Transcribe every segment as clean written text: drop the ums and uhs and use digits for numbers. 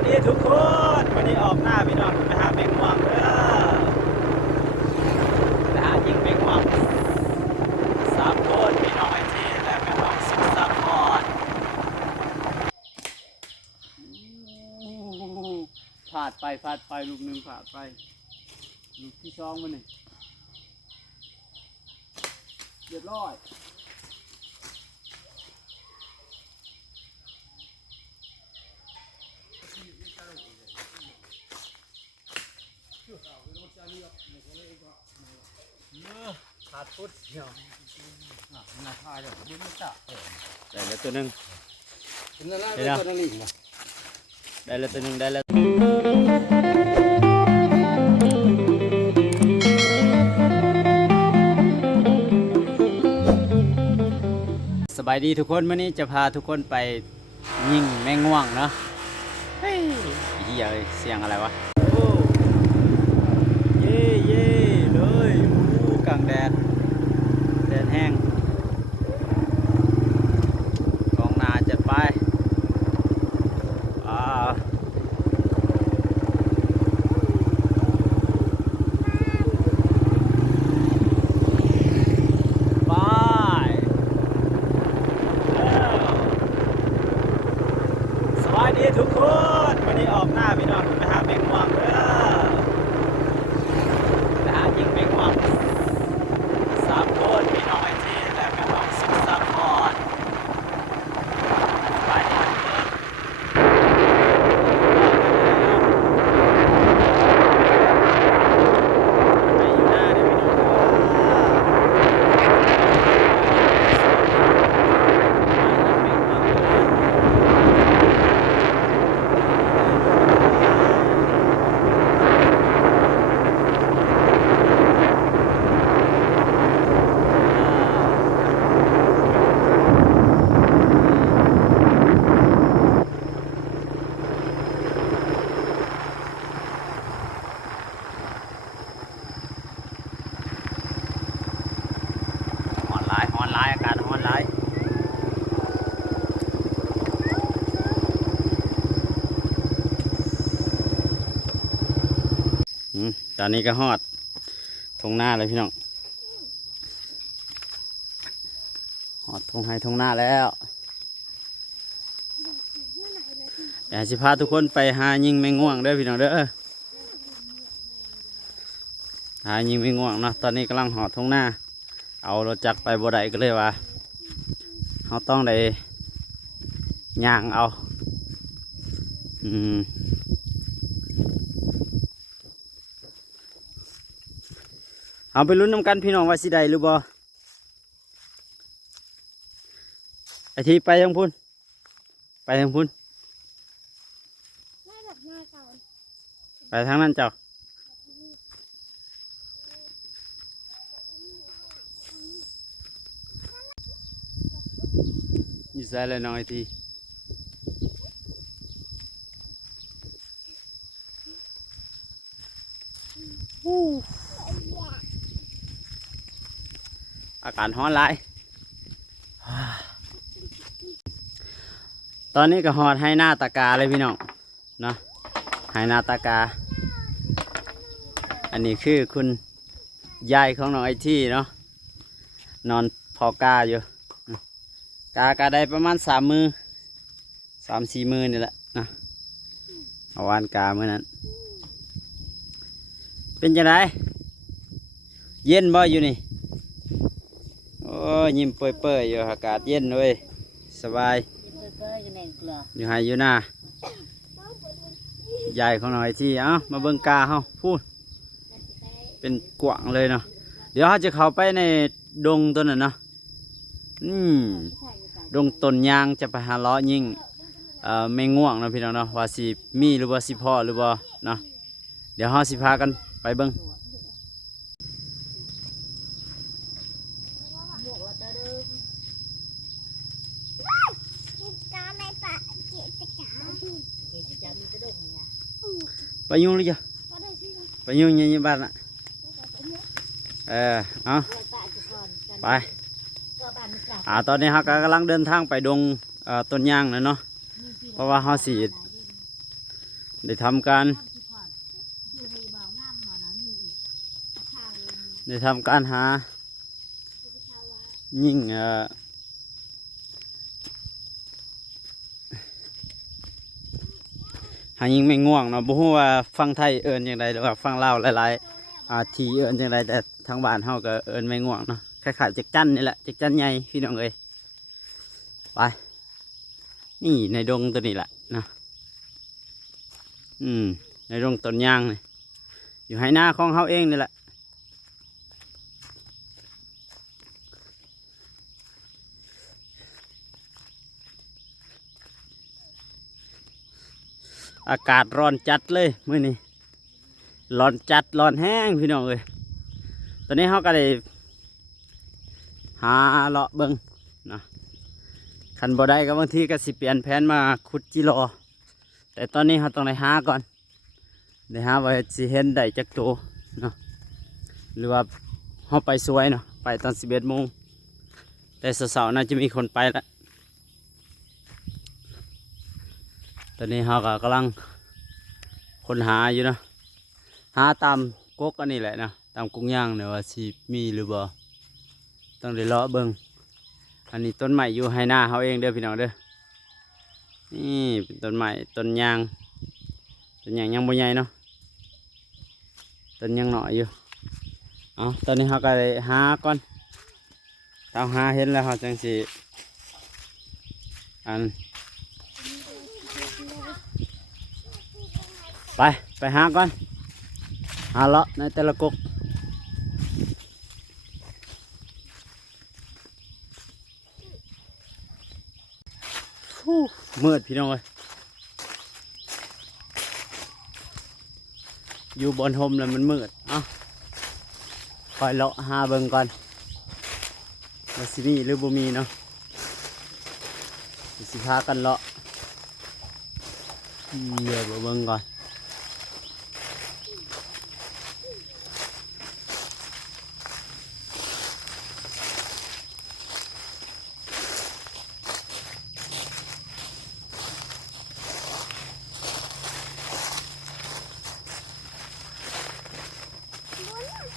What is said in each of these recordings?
ายดีทุกคนวันนี้ออกหน้าพี่น้องไปหาแมงม่วงไปหายิงแมงม่วง3 คนพี่น้องไอทีและแมงม่วง13 คนผาดไปลูกหนึ่งผาดไปลูกที่2มันนี่เรียบร้อยขาดพุทธเนาะนาคาเดี๋ยวดิ้นไม่จับได้แล้วตัวหนึ่งได้แล้วตัวนึงได้แล้วตัวหนึ่งได้แล้วสบายดีทุกคนวันนี้จะพาทุกคนไปยิงแมงม่วงเนาะเฮ้ยเฮียเสียงอะไรวะเย่เลยกลางแดดแห้งของนาจัดไปสวัสดีทุกคนวันนี้ออกหน้าพี่น้องไปหาแมงม่วงไปหายิงแมงม่วง3 คนพี่น้องไอทีและแมงม่วง13 คนไปอยู่หน้าเลยพี่น้องฮอนไลน์อากาศฮอนไลน์ตอนนี้ก็ฮอดทงหน้าเลยพี่น้องฮอดทงไฮทงหน้าแล้วเดี๋ยวสิพาทุกคนไปหายิงแมงม่วงเด้อพี่น้องเด้อหายิงแมงม่วงเนาะตอนนี้กำลังฮอดทงหน้าเอารถจักรไปบ่ได้ก็เลยว่าเขาต้องได้ย่างเอาเอาไปลุ้นน้ำกันพี่น้องว่าสิได้หรือบ่ไอทีไปทางพุ่นไปทางพุ่นไปทางนั้นเจ้าอยู่ใส่เลยน้องไอทีอากาศร้อนหลายตอนนี้ก็ฮอดให้หน้าตากาเลยพี่น้องเนาะให้หน้าตากาอันนี้คือคุณยายของน้องไอทีเนาะนอนพอกาอยู่กาได้ประมาณ3 มือ3-4 มือนี่แหละนะเอาวานกาเมื่อนั้นเป็นจังไดเย็นบ่อยู่นี่โอ้ยิ้มเปื่อยๆอยู่อากาศเย็นเลยสบายอยู่ให้อยู่หน้าใหญ่ของหน่อยที่มาเบิ่งกาเฮาพูดเป็นกว้างเลยเนาะเดี๋ยวเขาจะเข้าไปในดงต้นนั้นเนาะดงต้นยางจะไปหาล้อยิงแมงม่วงเนาะพี่น้องเนาะว่าสิมีหรือว่าสิพ่อหรือบ่เนาะเดี๋ยวเขาสิพากันไปเบิ่งไปยุ่งเลยจ้ะไปยุ่งยังบ้านน่ะเอาไปตอนนี้เขากำลังเดินทางไปดงต้นยางนะเนาะเพราะว่าเขาสิ ได้ทำการได้ทำการหายิ่งหายิ่งไม่ง่วงเนาะบ่ฮู้ว่าฟังไทยเอิ้นจังไดหรือว่าฟังลาวหลายๆทีเอิ้นจังไดแต่ทางบ้านเฮาก็เอิ้นไม่ง่วงเนาะคล้ายๆจักจั่นนี่แหละจักจั่นใหญ่พี่น้องเอ้ยไปนี่ในดงตัวนี้แหละนะในดงต้นยางนี่อยู่ให้หน้าของเฮาเองนี่แหละอากาศร้อนจัดเลยมื้อนี้ร้อนจัดร้อนแห้งพี่น้องเอ้ยตอนนี้เฮาก็ได้หาเลาะเบิ่งนะคันบ่ได้ก็บางทีก็สิเปลี่ยนแผนมาขุดจิโลแต่ตอนนี้เราต้องได้หาก่อนได้หาไว้สิเห็นได้จักโตเนาะหรือว่าเราไปสวยเนาะไปตอน11 โมงแต่เสาร์น่าจะมีคนไปแล้วตอนนี้เราก็กำลังค้นหาอยู่เนาะหาตามกกอันนี้แหละนะตามกุ้งย่างเนี่ยว่าสิมีหรือบ่ต้องได้เลาะเบิ่งอันนี้ต้นใหม่อยู่ให้หน้าเขาเองเด้อพี่น้องเด้อนี่เป็นต้นใหม่ต้นยางยังบ่ใหญ่เนาะต้นยังหน่อยอยู่เอาตอนนี้เขาก็เลยหาก่อนเราหาเห็นแล้วเขาจังสิไปหาก่อนหาเลาะในแต่ละกกมืดพี่น้องเลยอยู่บนโฮมแล้วมันมืดคอยเลาะหาเบิ่งก่อนว่าสิมีหรือบ่มีเนาะสิพากันเลาะเดี๋ยวเบิ่งก่อน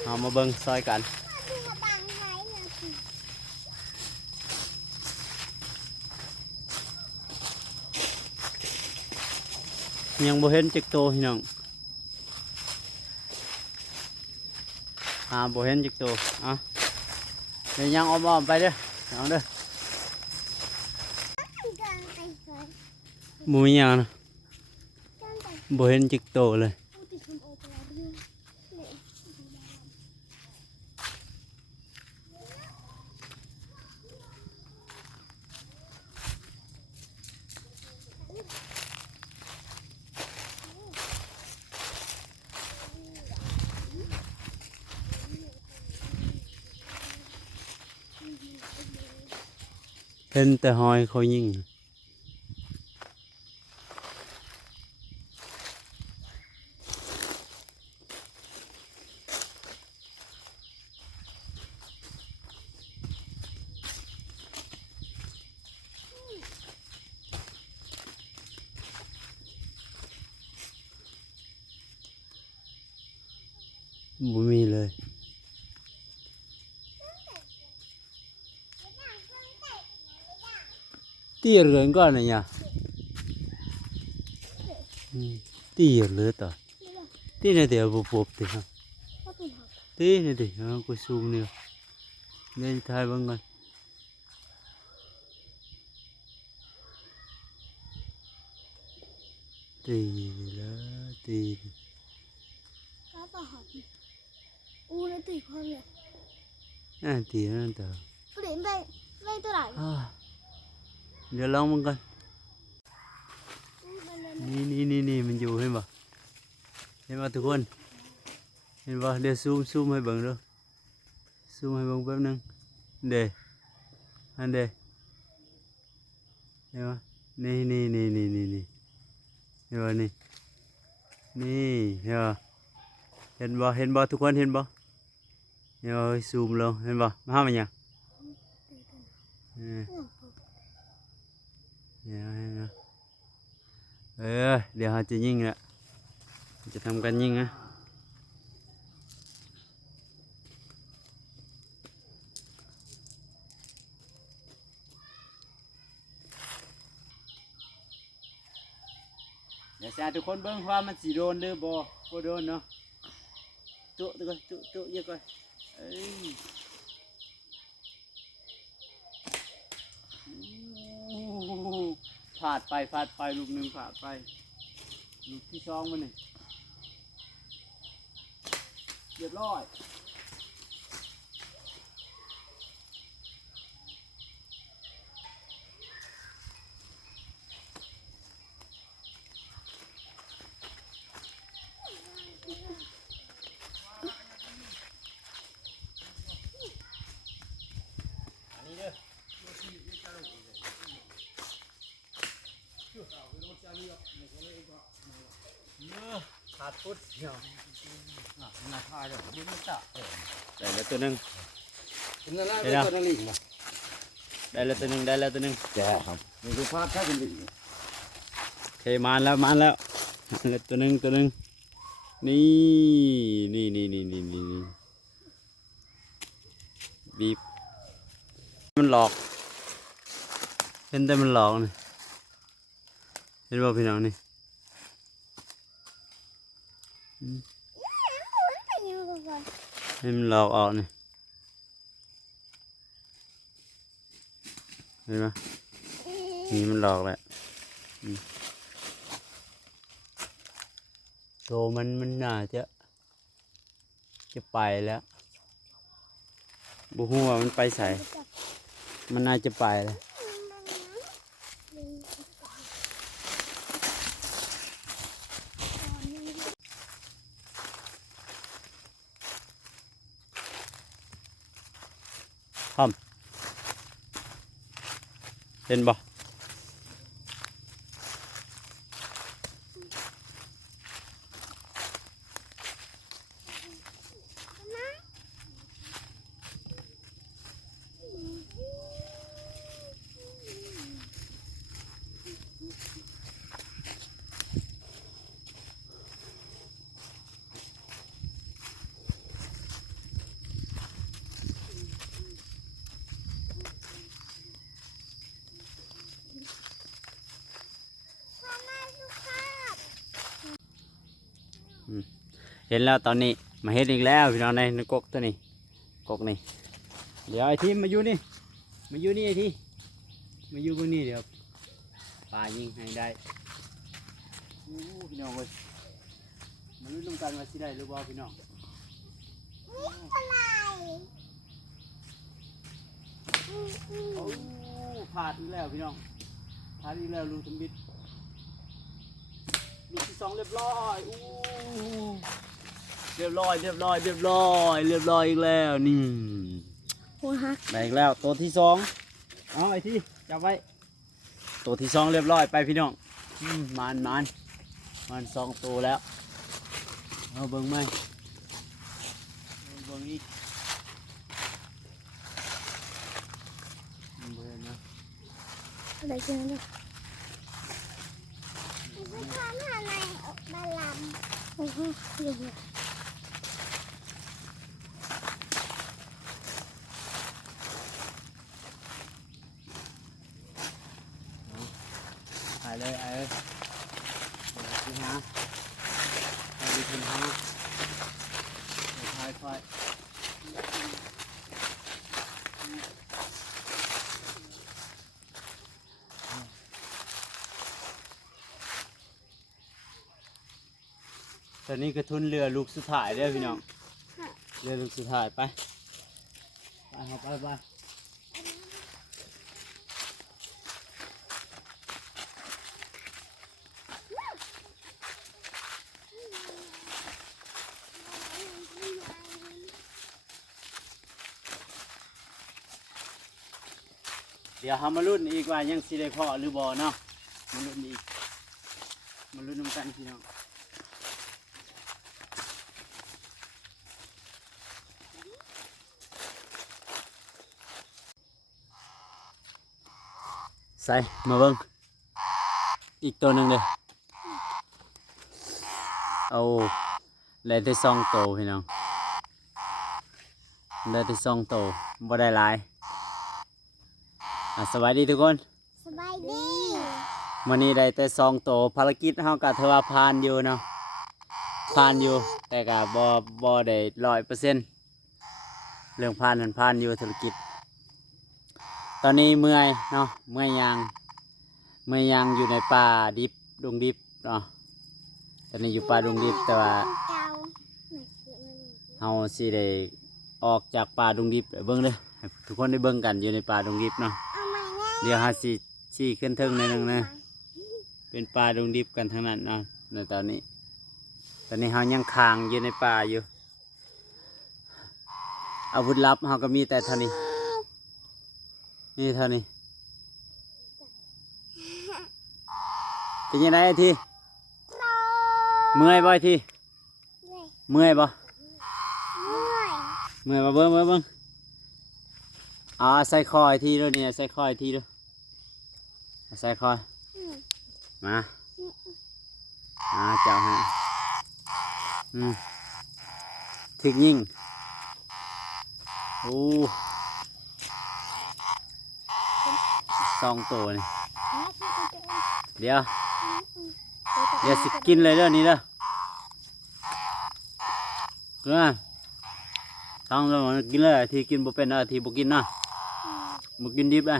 เอามาเบิ่งซอยกันยังบ่เห็นจักโตพี่น้องบ่เห็นจักโตเดี๋ยวยังอ้อมๆไปเด้อน้องเด้อบ่มีหยังนะบ่เห็นจักโตเลยเห็นแต่หอยเขายิงบ่มีเลยตีเรือนก่อนนะเนี่ยตีเรือต่อตีนี่เดี๋ยวบุบตีฮะตีนี่ดิกูซูมเนี่ยเล่นทายบ้างกันตีแล้วตีnó tùy con này. ตีนั่นต่อ Cứ đến đây, đây tôi đẩy. เดี๋ยวลองมันกันนี่มันอยู่เห็นป่ะเห็นป่ะทุกคนเห็นป่ะเดี๋ยวซูมให้เบิ่งดูซูมให้เบิ่งแป๊บนึงเดี๋ยวอันเดี๋ยวเห็นป่ะนี่เห็นป่ะนี่เห็นป่ะทุกคนเห็นป่ะเดี๋ยวซูมลงเห็นป่ะมามันยังเดี๋ยวเราจะยิงละ จะทำกันยิงนะเดี๋ยวแชร์ทุกคนเบิ่งว่ามันสีโดนหรือบ่โดนเนาะจุตัวก่อนจุเยอะก่อนเอ้ยโอ้โหพลาดไปลูกหนึ่งพลาดไปลูกที่สองมันนี่เรียบร้อยอันนี้เด้อขาดพุทธเดียวน่าทายเลยดิ้นไม่ตัดได้แล้วตัวหนึ่ง เป็นอะไรเป็นตัวนั่งลิงมา ได้แล้วตัวหนึ่งได้แล้วตัวหนึ่ง แก่ครับมีรูปภาพแค่เป็นลิง โอเคมาแล้วแล้วตัวหนึ่งนี่บีบมันหลอกเห็นแต่มันหลอกนี่เห็นบ่พี่น้องนี่ให้มันหลอกออกนี่เห็นไหมนี่มันหลอกแหละโตมันน่าจะไปแล้วบุหัวามันไปใส่มันน่าจะไปเลยพร้อมเห็นบ่เห็นแล้วตอนนี้มาเห็นอีกแล้วพี่น้องในกกตัวนี้กกนี่เดี๋ยวไอ้ทีมาอยู่นี่ไอ้ทีมาอยู่บนนี้เดี๋ยวปลายิงให้ได้โอ้พี่น้องเว้ยมาลุ้นกันว่าสิได้หรือเปล่าพี่น้องโอ้พลาดอีกแล้วพี่น้องพลาดอีกแล้วลูกทำบิดลูกที่สองเรียบร้อยอู้เรียบร้อยอีกแล้วนี่ หัวฮัก ได้อีกแล้วตัวที่สองเอาไอ้ที่จับไว้ตัวที่สองเรียบร้อยไปพี่น้องมันสองตัวแล้วเอาเบิ่งไหมเบิ่งอีกเบิ่งนะ อะไรกันนะไม่ทำอะไรมาลำโอ้โหเยอะ ถ่ายเลยเดี๋ยวคุณฮะเดี๋ยวคุณฮะเดี๋ยวถ่ายค่อยตอนนี้กระทุนเรือลูกสุดท้ายเด้อพี่น้องเรือลูกสุดท้ายไปไป เดี๋ยวเรามาลุ้นอีกว่ายังสิได้พอหรือบ่เนาะมาลุ้นอีกมาลุ้นน้ำกันพี่น้องใส่มาเบิ่งอีกตัวหนึ่งเลย เอาได้แต่สองโตพี่น้องได้แต่สองโตบ่ได้หลายสวัสดีทุกคน สบายดี วันนี้ได้แต่สองโตภารกิจเฮาก็ถือว่าผ่านอยู่เนาะผ่านอยู่แต่ก็บ่ได้100%เรื่องผ่านนั้นผ่านอยู่ธุรกิจตอนนี้เมื่อยเนาะเมื่อยยางอยู่ในป่าดิบดงดิบเนาะตอนนี้อยู่ป่าดงดิบแต่ว่า เก่า เฮาสิได้ออกจากป่าดงดิบไปเบิ่งเด้อให้ทุกคนได้เบิ่งกันอยู่ในป่าดงดิบเนาะ เอาใหม่นะ เดี๋ยวเฮาสิชี้ขึ้นเทิงหนิดนึงนะเป็นป่าดงดิบกันทั้งนั้นเนาะในตอนนี้เฮายังค้างอยู่ในป่าอยู่อาวุธลับเฮาก็มีแต่เท่านี้นี่เท่านี้เป็นยังไงไอ้ทีเมื่อยบ่ไอ้ที เมื่อย เมื่อยบ่ เมื่อย เมื่อยบ่เบิ่งใส่คอยทีด้วยเนี่ยใส่คอยทีด้วยใส่คอย อืม มาเจ้าฮะถึกยิงโอ้สองตัวนี่เดี๋ยวสิกินเลยเด้อนี่เด้อเด้อท้องเรากินเลยที่กินบ่เป็นที่บ่กินนะบ่กินดิบได้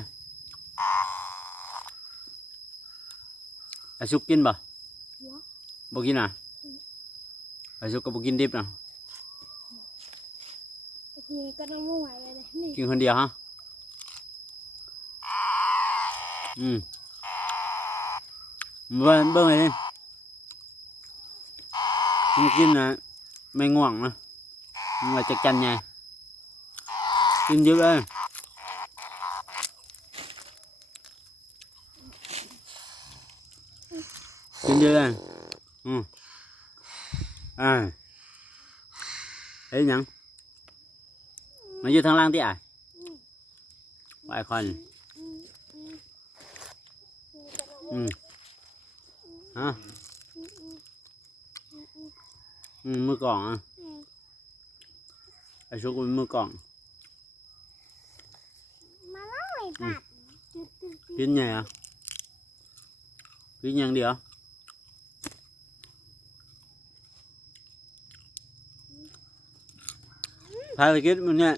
ไอ้สุกกินบ่บ่กินอ่ะไอ้สุกก็บ่กินดิบนะ ทีนี้ก็ต้องไม่ไหวเลยนี่ กินคนเดียวฮะเบิ่งเลยดิมันกินนะไม่ง่วงนะมันว่าจะกันไงกินเยอะเลยกินเยอะเลยเฮ้ยยังมาอยู่ทางล่างที่อ่ะไปคนฮะมือกล่องอ่ะไอ้ชุกเป็นมือกล่อง มาเล่าไอ้บัตร กินไงอ่ะกินอย่างเดียวภารกิจมันเนี่ย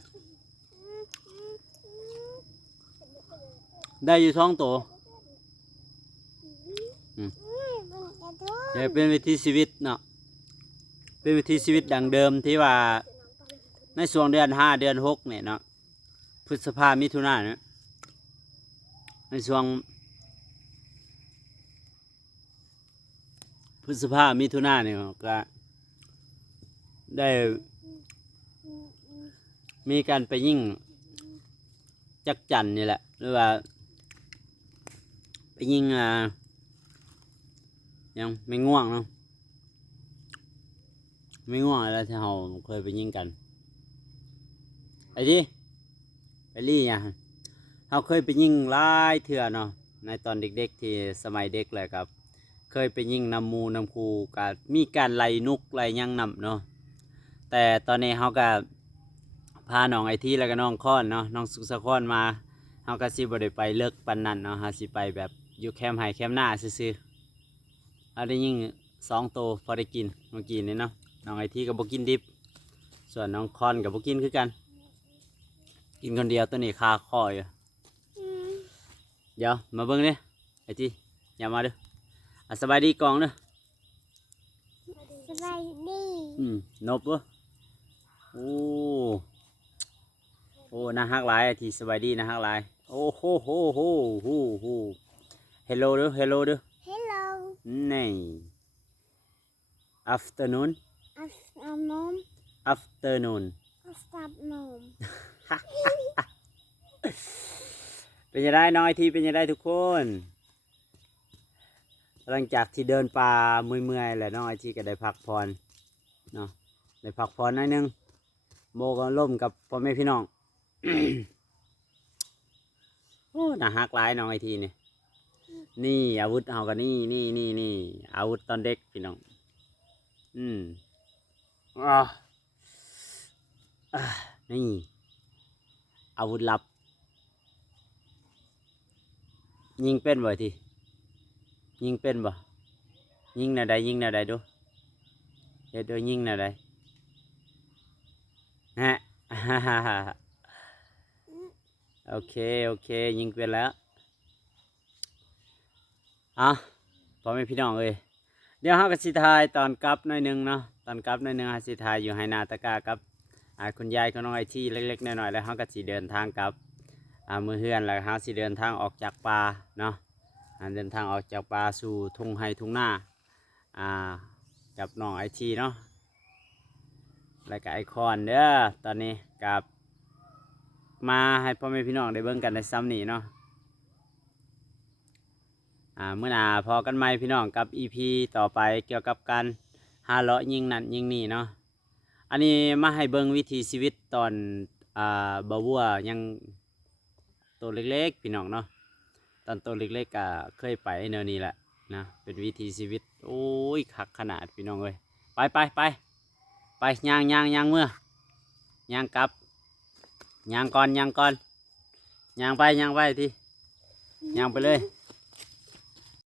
ได้อยู่ท้องโตเป็นวิถีชีวิตเนาะเป็นวิถีชีวิตดังเดิมที่ว่าในช่วงเดือน5 เดือน 6เนี่ยเนาะพฤษภามิถุนายนเนี่ยในช่วงพฤษภามิถุนายนเนี่ยก็ได้มีการไปยิงจักจั่นนี่แหละหรือว่าไปยิงยังไม่ง่วงเนาะไม่ง่วงอะไรที่เราเคยไปยิงกันไอ้ที่ไปรี่เนี่ยเราเคยไปยิงหลายเถื่อเนาะในตอนเด็กๆที่สมัยเด็กเลยครับเคยไปยิงนำมูนำคูกับมีการไล่นุกไล่ยังนำเนาะแต่ตอนนี้เขาก็พาน้องไอทีแล้วก็น้องค้อนเนาะน้องสุขสะค้อนมาเขาก็สิบ่ได้ไปเลิกปันนั้นเนาะเขาสิไปแบบอยู่แคมป์ไห่แคมป์หน้าซื่อๆเอาได้ยิง2 ตัวพอได้กินเมื่อกี้นี่เนาะน้องไอทีก็บ่กินดิบส่วนน้องค้อนก็บ่กินคือกันกินคนเดียวตัวนี้คาคออยู่เดี๋ยวมาเบิ่งดิไอทีอย่ามาเด้อสบายดีกองเด้อ สบายดี นบเว้อโอ้น่าฮักหลายไอทีสบายดีน่าฮักหลายโอ้โหเฮลโลเด้อ ฮัลโหล นี่ afternoon อาบน้ำ afternoon อาบน้ำ เป็นยังไงน้อยทีเป็นยังไงทุกคนหลังจากที่เดินป่าเมื่อยๆแหละน้องไอทีก็ได้พักผ่อนเนาะได้พักผ่อนหน่อยนึงโบก็ล่มกับพ่อแม่พี่น้อง โอ้น่าฮักหลายน้องไอทีนี่อาวุธเอากันนี่อาวุธตอนเด็กพี่น้อง อืมอ่าอ่านี่อาวุธลับ ยิงเป็นบ่ทียิงเป็นบ่ยิงแนวใดยิงแนวใดดูเดี๋ยวดูยิงแนวใดฮะ โอเคโอเคยิงเป็นแล้วอ่ะพ่อแม่พี่น้องเอ้ยเดี๋ยวเฮาก็สิถ่ายตอนกลับหน่อยหนึงเนาะตอนกลับหน่อยหนึงเฮาสิถ่ายอยู่ไหนาตะกร้ากับคุณยายของน้องไอที่เล็กๆน้อยๆแล้วเฮาก็สิเดินทางกลับมือเฮือนแล้วเฮาสิเดินทางออกจากป่าเนาะเดินทางออกจากป่าสู่ทุ่งไร่ทุ่งนาอ่ากับน้องไอทีเนาะแล้วก็ไอคอนเด้อตอนนี้กับมาให้พ่อแม่พี่น้องได้เบิ่งกันในซ้ำนี้เนาะเมื่อหน้าพอกันไหมพี่น้องกับ EP ต่อไปเกี่ยวกับการหาเลาะยิงนั่นยิงนี่เนาะอันนี้มาให้เบิ่งวิถีชีวิตตอนบ่วัวยังตัวเล็กๆพี่น้องเนาะตอนตัวเล็กๆก็เคยไปแนวนี้แหละนะเป็นวิถีชีวิตโอ้ยคักขนาดพี่น้องเอ้ยไปไปไปไปย่างย่างย่างเมื่อย่างกลับย่างก่อนย่างก่อนย่างไปทีย่างไปเลย